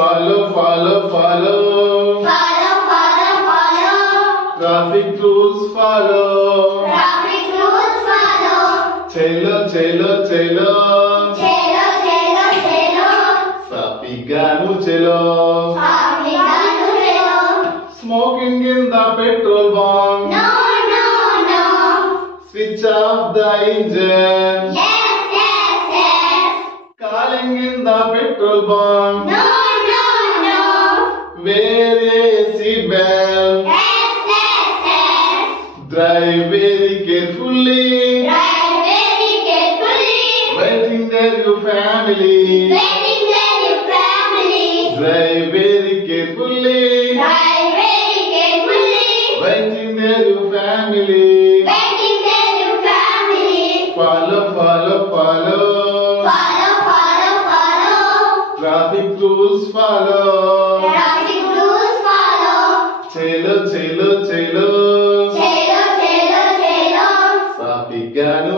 Follow, follow, follow. Follow, follow, follow. Traffic rules follow. Traffic rules follow. Chelo, chelo, chelo. Chelo, chelo, chelo. Sapiganu chelo. Sapiganu chelo. Smoking in the petrol bomb. No, no, no. Switch off the engine. Yes, yes, yes. Calling in the petrol bomb. No, no, no. Wear a seat belt. Yes, yes, yes. Drive very carefully. Drive very carefully. Waiting there your family. Waiting there your family. Drive very carefully. Drive very carefully. Waiting there your family. Waiting there your family. Follow, follow, follow. Follow, follow, follow. Traffic rules follow. Traffic rules follow. Chelo, chelo, chelo. Chelo, chelo, chelo. Sapiganu